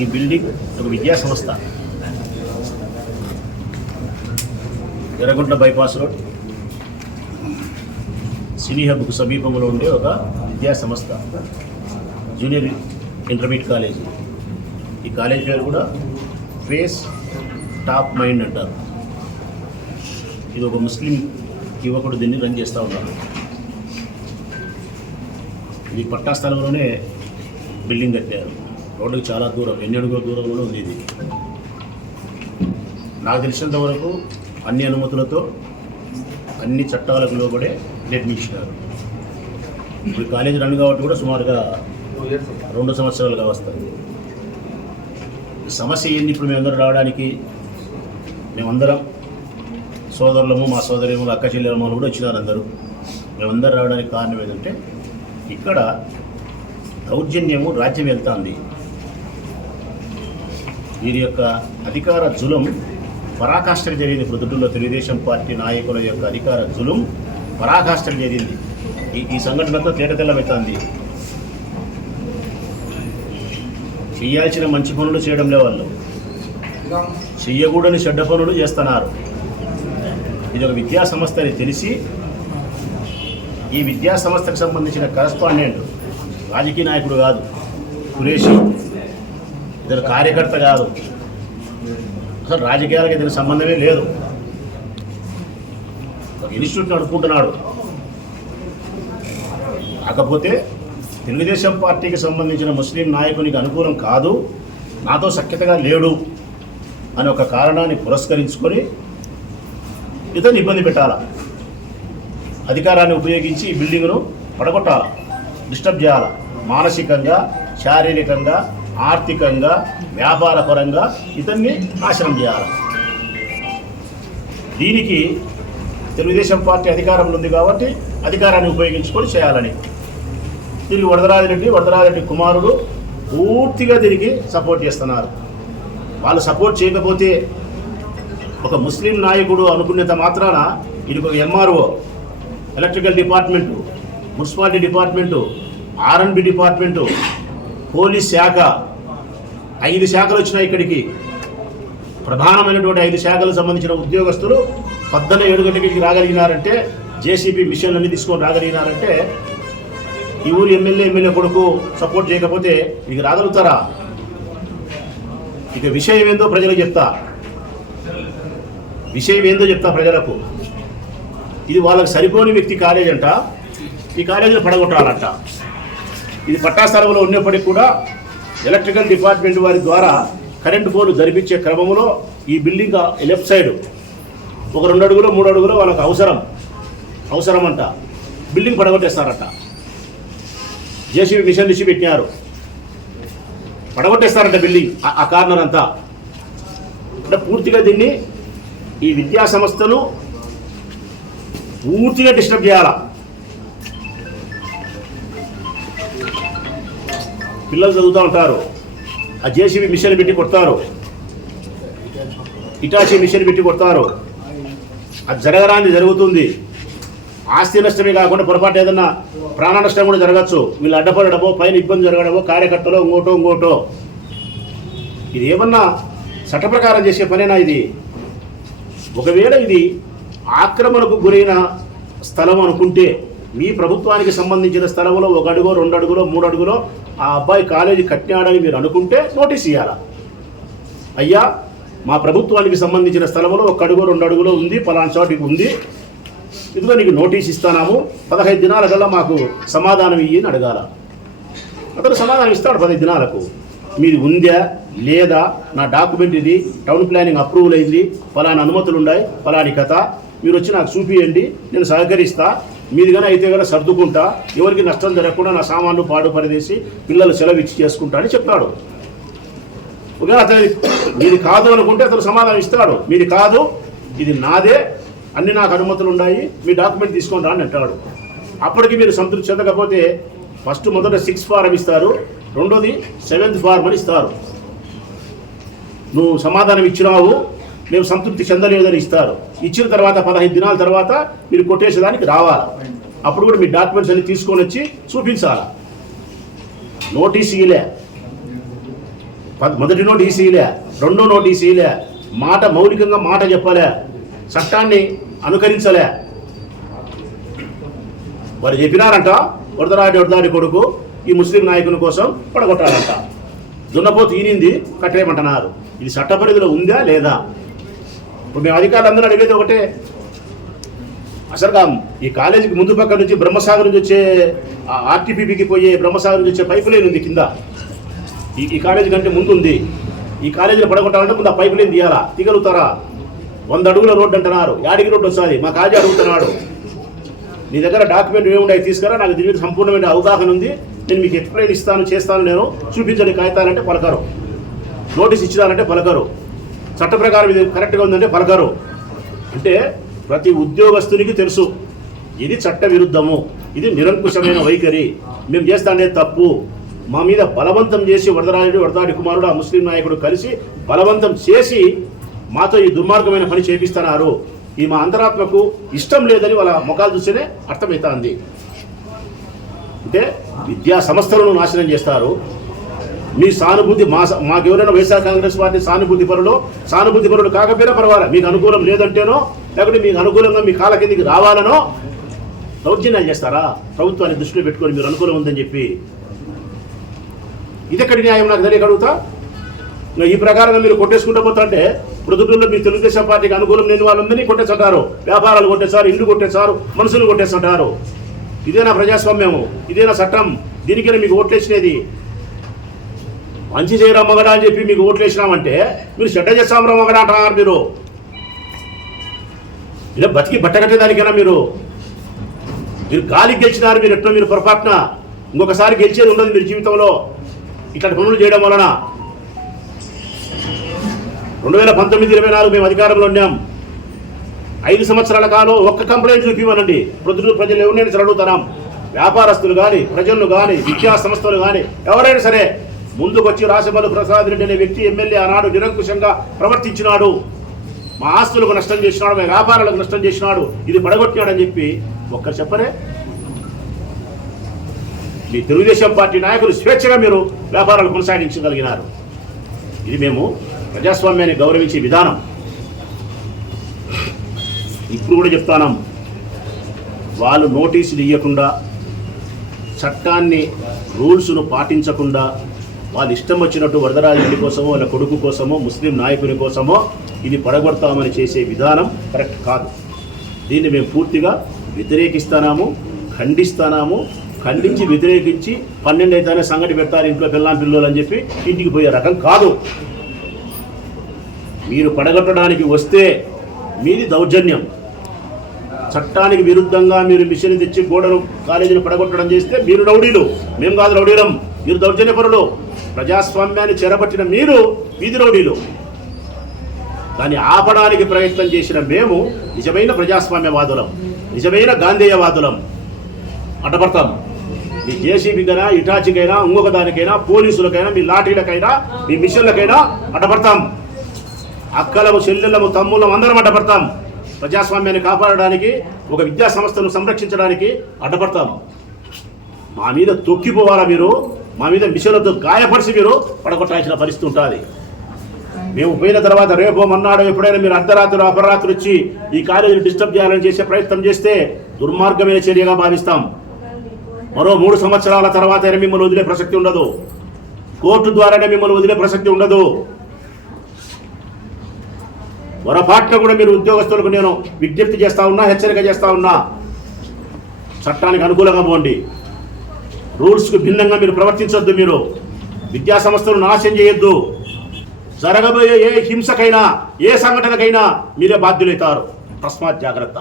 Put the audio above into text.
ఈ బిల్డింగ్ ఒక విద్యా సంస్థ. ఎర్రగుంట్ల బైపాస్ రోడ్ సినీ హబ్కు సమీపంలో ఉండే ఒక విద్యా సంస్థ, జూనియర్ ఇంటర్మీడియట్ కాలేజీ. ఈ కాలేజ్ పేరు కూడా ఫేస్ టాప్ మైండ్ అంటారు. ఇది ఒక ముస్లిం యువకుడు దీన్ని రన్ చేస్తూ ఉన్నారు. ఇది పట్టా స్థలంలోనే బిల్డింగ్ కట్టారు. రోడ్డుకి చాలా దూరం, 8 అడుగుల దూరంలో ఉంది. ఇది నాకు తెలిసినంత వరకు అన్ని అనుమతులతో అన్ని చట్టాలకు లోబడే నిర్మించినారు. ఇప్పుడు కాలేజీ రన్ కాబట్టి కూడా సుమారుగా 2 సంవత్సరాలుగా వస్తుంది. సమస్య ఏంది? ఇప్పుడు మేమందరం రావడానికి, మేమందరం సోదరులము, మా సోదరులు, అక్క చెల్లెలమ్మలు కూడా వచ్చినారు. అందరూ మేమందరం రావడానికి కారణం ఏంటంటే ఇక్కడ దౌర్జన్యము రాజ్యం వెళ్తుంది. వీరి యొక్క అధికార జులుం పరాకాష్ఠకు జరిగింది. ప్రొద్దుటూరులో తెలుగుదేశం పార్టీ నాయకుల యొక్క అధికార జులుం పరాకాష్ఠకు జరిగింది. ఈ సంఘటనతో తేటతెల్లమవుతుంది. చేయాల్సిన మంచి పనులు చేయడంలే వాళ్ళు, చెయ్యకూడని చెడ్డ పనులు చేస్తున్నారు. ఇది ఒక విద్యా సంస్థ అని తెలిసి ఈ విద్యా సంస్థకు సంబంధించిన కరస్పాండెంట్ రాజకీయ నాయకుడు కాదు, కురేషి, ఇతను కార్యకర్త కాదు, అసలు రాజకీయాలకు ఇతని సంబంధమే లేదు. ఒక ఇన్స్టిట్యూట్ నడుపుకుంటున్నాడు. కాకపోతే తెలుగుదేశం పార్టీకి సంబంధించిన ముస్లిం నాయకునికి అనుకూలం కాదు, నాతో సఖ్యతగా లేడు అని ఒక కారణాన్ని పురస్కరించుకొని ఇతన్ని ఇబ్బంది పెట్టాల, అధికారాన్ని ఉపయోగించి ఈ బిల్డింగ్ను పడగొట్టాల, డిస్టర్బ్ చేయాల, మానసికంగా, శారీరకంగా, ఆర్థికంగా, వ్యాపారపరంగా ఇతన్ని నాశనం చేయాలి. దీనికి తెలుగుదేశం పార్టీ అధికారంలో ఉంది కాబట్టి అధికారాన్ని ఉపయోగించుకొని చేయాలని దీనికి వరదరాజరెడ్డి కుమారుడు పూర్తిగా దీనికి సపోర్ట్ చేస్తున్నారు. వాళ్ళు సపోర్ట్ చేయకపోతే ఒక ముస్లిం నాయకుడు అనుకునేంత మాత్రాన ఇది ఒక MRO, electrical department, municipality department, ఆర్ఎండ్బి డిపార్ట్మెంటు, పోలీస్ శాఖ, 5 శాఖలు వచ్చినాయి ఇక్కడికి. ప్రధానమైనటువంటి 5 శాఖలకు సంబంధించిన ఉద్యోగస్తులు 7 గంటలకి రాగలిగినారంటే, జేసీబీ మిషన్లన్నీ తీసుకొని రాగలిగినారంటే, ఈ ఊరు ఎమ్మెల్యే కొడుకు సపోర్ట్ చేయకపోతే ఇక రాగలుగుతారా? ఇక విషయం ఏందో ప్రజలకు చెప్తా, ప్రజలకు. ఇది వాళ్ళకి సరిపోని వ్యక్తి కాలేజ్ అంట, ఈ కాలేజీలో పడగొట్టాలంట. ఇది పట్టా స్థలంలో ఉన్నప్పటికీ కూడా ఎలక్ట్రికల్ డిపార్ట్మెంట్ వారి ద్వారా కరెంటు పోలు జరిపించే క్రమంలో ఈ బిల్డింగ్ లెఫ్ట్ సైడ్ ఒక 2 అడుగులో 3 అడుగులో వాళ్ళకి అవసరం అంట, బిల్డింగ్ పడగొట్టేస్తారట. జేసీబీ మిషన్ ఇచ్చి పెట్టినారు, పడగొట్టేస్తారంట బిల్డింగ్, ఆ కార్నర్ అంతా. అంటే పూర్తిగా దీన్ని, ఈ విద్యా సంస్థను పూర్తిగా డిస్టర్బ్ చేయాల. పిల్లలు చదువుతూ ఉంటారు, ఆ జేసీబీ మిషన్ పెట్టి కొడతారు, ఇటాచీ మిషన్ పెట్టి కొడతారు. అది జరగరాని జరుగుతుంది. ఆస్తి నష్టమే కాకుండా పొరపాటు ఏదన్నా ప్రాణ నష్టం కూడా జరగచ్చు. వీళ్ళు అడ్డపడడమో, పైన ఇబ్బంది జరగడమో, కార్యకర్తలో ఇంకోటో. ఇది ఏమన్నా చట్ట ప్రకారం చేసే పనేనా ఇది? ఒకవేళ ఇది ఆక్రమణకు గురైన స్థలం అనుకుంటే, మీ ప్రభుత్వానికి సంబంధించిన స్థలంలో 1 అడుగో 2 అడుగులో 3 అడుగులో ఆ అబ్బాయి కాలేజీ కట్టినాడని మీరు అనుకుంటే నోటీస్ ఇవ్వాలా. అయ్యా, మా ప్రభుత్వానికి సంబంధించిన స్థలంలో 1 అడుగో 2 అడుగులో ఉంది, పలానా చోటికి ఉంది, ఇదిగో నీకు నోటీస్ ఇస్తానాము, 15 దినాల కల్లా మాకు సమాధానం ఇయ్యి అని అడగాల. అతను సమాధానం ఇస్తాడు 15 దినాలకు. మీది ఉందా లేదా, నా డాక్యుమెంట్ ఇది, టౌన్ ప్లానింగ్ అప్రూవల్ అయింది, ఫలానా అనుమతులు ఉన్నాయి, ఫలాని కథ, మీరు వచ్చి నాకు చూపియండి, నేను సహకరిస్తా, మీది కానీ అయితే కానీ సర్దుకుంటా, ఎవరికి నష్టం జరగకుండా నా సామాన్లు పాడు పరదేసి పిల్లలు సెలవు ఇచ్చి చేసుకుంటా అని చెప్తాడు. ఒకవేళ అతను మీది కాదు అనుకుంటే అతను సమాధానం ఇస్తాడు, మీది కాదు, ఇది నాదే, అన్ని నాకు అనుమతులు ఉన్నాయి, మీ డాక్యుమెంట్ తీసుకొని రా అని అంటాడు. అప్పటికి మీరు సంతృప్తి చెందకపోతే మొదట 6 ఫారం ఇస్తారు, రెండోది 7th ఫారం అని ఇస్తారు. నువ్వు సమాధానం ఇచ్చినావు, మేము సంతృప్తి చెందలేదని ఇస్తారు. ఇచ్చిన తర్వాత 15 దినాల తర్వాత మీరు కొట్టేసేదానికి రావాలి. అప్పుడు కూడా మీ డాక్యుమెంట్స్ అన్ని తీసుకొని వచ్చి చూపించాలి. నోటీస్ ఇలే మొదటి నోటీస్ ఇలే, రెండో నోటీస్ ఇలే, మాట మౌలికంగా మాట చెప్పలే, చట్టాన్ని అనుకరించలే. వారు చెప్పినారంట వరదరాడి కొడుకు ఈ ముస్లిం నాయకుని కోసం పడగొట్టారంట. దున్నపోతు ఈనింది కట్టేయమంటున్నారు. ఇది చట్ట పరిధిలో ఉందా లేదా? ఇప్పుడు మేము అధికారులు అందరూ అడిగేది ఒకటే, అసలుగా ఈ కాలేజీకి ముందు పక్క నుంచి బ్రహ్మసాగర్ నుంచి వచ్చే ఆర్టీపీకి పోయే బ్రహ్మసాగర్ నుంచి వచ్చే పైపు లైన్ ఉంది కింద. ఈ కాలేజీ కంటే ముందు ఉంది. ఈ కాలేజీలో పడగొట్టాలంటే ముందు ఆ పైపు లైన్ తీయాలా? తీగలుగుతారా? 100 అడుగుల రోడ్డు అంటున్నారు. యాడికి రోడ్డు వస్తుంది? మా కాజీ అడుగుతున్నాడు. నీ దగ్గర డాక్యుమెంట్ ఏముంటాయి తీసుకురా, నాకు దీని మీద సంపూర్ణమైన అవగాహన ఉంది, నేను మీకు ఎక్స్ప్లెయిన్ ఇస్తాను, చేస్తాను, నేను చూపించండి కాగితాలంటే పలకరు. నోటీస్ ఇచ్చినారంటే పలకరు. చట్ట ప్రకారం ఇది కరెక్ట్గా ఉందంటే పలకరు. అంటే ప్రతి ఉద్యోగస్తునికి తెలుసు ఇది చట్ట విరుద్ధము, ఇది నిరంకుశమైన వైఖరి, మేము చేస్తానే తప్పు. మా మీద బలవంతం చేసి వరదరాడి కుమారుడు ఆ ముస్లిం నాయకుడు కలిసి బలవంతం చేసి మాతో ఈ దుర్మార్గమైన పని చేపిస్తున్నారు. ఈ మా అంతరాత్మకు ఇష్టం లేదని వాళ్ళ ముఖాలు చూస్తేనే అర్థమవుతుంది. అంటే విద్యా సంస్థలను నాశనం చేస్తారు. మీ సానుభూతి మాకెవరైనా వైఎస్ఆర్ కాంగ్రెస్ పార్టీ సానుభూతి పరులు కాకపోయినా పర్వాలేదు, మీకు అనుకూలం లేదంటేనో లేకపోతే మీకు అనుకూలంగా మీ కాళ్ళ కిందికి రావాలనో దౌర్జన్యాలు చేస్తారా? ప్రభుత్వాన్ని దృష్టిలో పెట్టుకొని మీరు అనుకూలం ఉందని చెప్పి. ఇదెక్కడి న్యాయం నాకు తెలియక అడుగుతా. ఈ ప్రకారంగా మీరు కొట్టేసుకుంటూ పోతుంటే ప్రొద్దుటూరులో మీ తెలుగుదేశం పార్టీకి అనుకూలం లేని వాళ్ళందరినీ కొట్టేస్తుంటారు. వ్యాపారాలు కొట్టేశారు, ఇండ్లు కొట్టేశారు, మనుషులు కొట్టేస్తుంటారు. ఇదేనా ప్రజాస్వామ్యము? ఇదేనా చట్టం? దీనికైనా మీకు ఓట్లేసినది? మంచి చేయరా మగడా అని చెప్పి మీకు ఓట్లేసినామంటే మీరు చెడ్డ చేస్తామరా మగడా అంటున్నారు. మీరు ఇలా బతికి బట్టకట్టేదానికైనా మీరు గాలికి గెలిచినారు. మీరు ఎట్లా మీరు పొరపాటున ఇంకొకసారి గెలిచేది ఉండదు మీరు జీవితంలో ఇట్లాంటి పనులు చేయడం వలన. 2019-24 మేము అధికారంలో ఉన్నాం. 5 సంవత్సరాల కాలం ఒక్క కంప్లైంట్ చూపివ్వనండి. ప్రజలు ఎవరినైనా సరే అడుగుతున్నాం. వ్యాపారస్తులు కానీ, ప్రజలు కానీ, విద్యా సంస్థలు కానీ ఎవరైనా సరే ముందుకొచ్చి రాజమల్లు ప్రసాద్ రెడ్డి అనే వ్యక్తి ఎమ్మెల్యే ఆనాడు నిరంకుశంగా ప్రవర్తించినాడు, మా ఆస్తులకు నష్టం చేసినాడు, మా వ్యాపారాలకు నష్టం చేసినాడు, ఇది పడగొట్టినాడని చెప్పి ఒక్కరు చెప్పరే? మీ తెలుగుదేశం పార్టీ నాయకులు స్వేచ్ఛగా మీరు వ్యాపారాలు కొనసాగించగలిగినారు. ఇది మేము ప్రజాస్వామ్యాన్ని గౌరవించే విధానం. ఇప్పుడు కూడా చెప్తాను, వాళ్ళు నోటీసులు ఇవ్వకుండా, చట్టాన్ని రూల్స్ను పాటించకుండా వాళ్ళు ఇష్టం వచ్చినట్టు వరదరాజరెడ్డి కోసమో వాళ్ళ కొడుకు కోసమో ముస్లిం నాయకుని కోసమో ఇది పడగొడతామని చేసే విధానం కరెక్ట్ కాదు. దీన్ని మేము పూర్తిగా వ్యతిరేకిస్తున్నాము, ఖండిస్తున్నాము. ఖండించి వ్యతిరేకించి 12 అయితేనే సంగటి పెడతారు ఇంట్లో పిల్లలు అని చెప్పి ఇంటికి పోయే రకం కాదు. మీరు పడగొట్టడానికి వస్తే మీది దౌర్జన్యం. చట్టానికి విరుద్ధంగా మీరు మిషన్ తెచ్చి గోడను కాలేజీని పడగొట్టడం చేస్తే మీరు రౌడీలు, మేము కాదు రౌడీలం, మీరు దౌర్జన్యపరులు. ప్రజాస్వామ్యాన్ని చెరబట్టిన మీరు వీధి రౌడీలు. దాన్ని ఆపడానికి ప్రయత్నం చేసిన మేము నిజమైన ప్రజాస్వామ్యవాదులం, నిజమైన గాంధేయవాదులం. అడ్డపడతాం. మీ జేసీబీకైనా, ఇటాచికైనా, ఇంకొక దానికైనా, పోలీసులకైనా, మీ లాఠీలకైనా, మీ మిషన్లకైనా అడ్డపడతాం. అక్కలము, చెల్లెళ్ళము, తమ్ముళ్ళము అందరం అడ్డపడతాం. ప్రజాస్వామ్యాన్ని కాపాడడానికి, ఒక విద్యా సంస్థను సంరక్షించడానికి అడ్డపడతాం. మా మీద తొక్కిపోవాలా మీరు? మా మీద మిషన్లతో గాయపరిచి మీరు పడగొట్టాల్సిన పరిస్థితి ఉంటుంది. మేము పోయిన తర్వాత రేపో మన్నాడో ఎప్పుడైనా మీరు అర్ధరాత్రులు అపరాత్రులు వచ్చి ఈ కాలేజీని డిస్టర్బ్ చేయాలని చేసే ప్రయత్నం చేస్తే దుర్మార్గమైన చర్యగా భావిస్తాం. మరో 3 సంవత్సరాల తర్వాత మిమ్మల్ని వదిలే ప్రసక్తి ఉండదు. కోర్టు ద్వారానే మిమ్మల్ని వదిలే ప్రసక్తి ఉండదు. పొరపాటున కూడా మీరు ఉద్యోగస్తులకు నేను విజ్ఞప్తి చేస్తా ఉన్నా, హెచ్చరిక చేస్తా ఉన్నా, చట్టానికి అనుకూలంగా పోండి. రూల్స్కు భిన్నంగా మీరు ప్రవర్తించొద్దు. మీరు విద్యా సంస్థలను నాశనం చేయొద్దు. జరగబోయే ఏ హింసకైనా, ఏ సంఘటనకైనా మీరే బాధ్యులవుతారు. తస్మాత్ జాగ్రత్త.